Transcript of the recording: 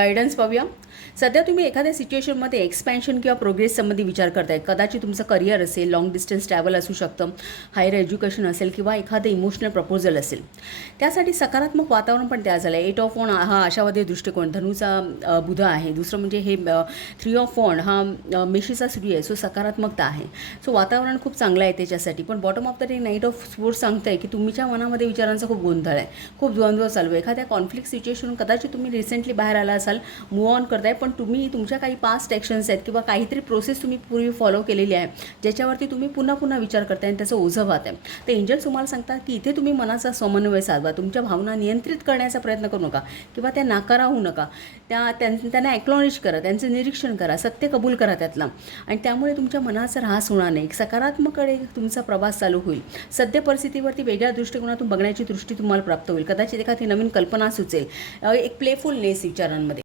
Guidance पाहूया. सध्या तुम्ही एखाद्या सिच्युएशनमध्ये एक्सपॅन्शन किंवा प्रोग्रेस संबंधी विचार करताय. कदाचित तुमचं करिअर असेल, लॉंग डिस्टन्स ट्रॅव्हल असू शकतं, हायर एज्युकेशन असेल किंवा एखादं इमोशनल प्रपोजल असेल. त्यासाठी सकारात्मक वातावरण पण तयार झालं आहे. 8 ऑफ वॉन्ड हा आशावादी दृष्टिकोन धनुचा बुध आहे. दुसरं म्हणजे हे 3 ऑफ वॉन्ड हा मेषीचा सूर्य आहे. सो सकारात्मकता आहे. सो वातावरण खूप चांगलं आहे त्याच्यासाठी. पण bottom of the day night of sports सांगतंय की तुमच्या मनामध्ये विचारांचा खूप गोंधळ आहे, खूप द्वंद्व चालू आहे. एखाद्या कॉन्फ्लिक्ट सिच्युएशन कदाचित तुम्ही रिसेंटली बाहेर आला असाल, मूव ऑन करताय, पण तुम्ही तुमच्या काही पास्ट ॲक्शन्स आहेत किंवा काहीतरी प्रोसेस तुम्ही पूर्वी फॉलो केलेली आहे ज्याच्यावरती तुम्ही पुन्हा पुन्हा विचार करताय आणि त्याचं ओझं वाहत आहे. ते एंजल्स तुम्हाला सांगतात की इथे तुम्ही मनाचा समन्वय साधवा. तुमच्या भावना नियंत्रित करण्याचा प्रयत्न करू नका किंवा त्या नाकारा होऊ नका. त्यांना ॲक्नॉलेज करा, त्यांचं निरीक्षण करा, सत्य कबूल करा त्यातला, आणि त्यामुळे तुमच्या मनाचा ऱ्हास होणार नाही. सकारात्मककडे तुमचा प्रवास चालू होईल. सद्य परिस्थितीवरती वेगळ्या दृष्टिकोनातून बघण्याची दृष्टी तुम्हाला प्राप्त होईल. कदाचित एखादी नवीन कल्पना सुचेल, एक प्लेफुलनेस विचारांमध्ये.